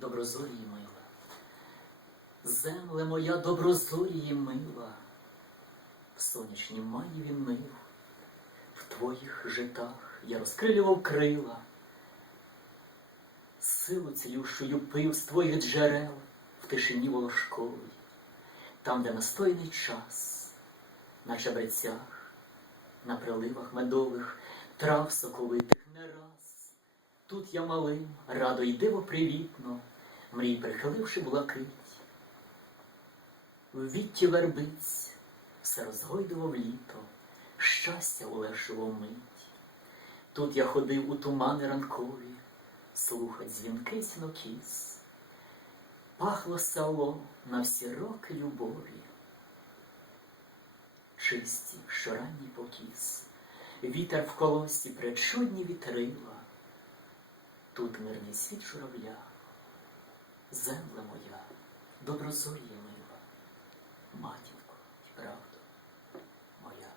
доброзорії мила. Земле моя доброзорії мила, в сонячнім маї мив, в твоїх житах я розкрилював крила, силу цілющую пив з твоїх джерел в тишині волошковій, там, де настойний час, на чабрецях, на приливах медових, трав соковитих не раз. Тут я малим, радо й диво привітно, мрій прихиливши блакить. В вітті вербиць все розгойдував літо, щастя улешував мить. Тут я ходив у тумани ранкові, слухать дзвінки сінокіс. Пахло село на всі роки любові, чисті, що ранній покіс, вітер в колосі причудні вітрила, тут мирний світ журавля, земле моя, доброзор'я мила, матінко і правда моя.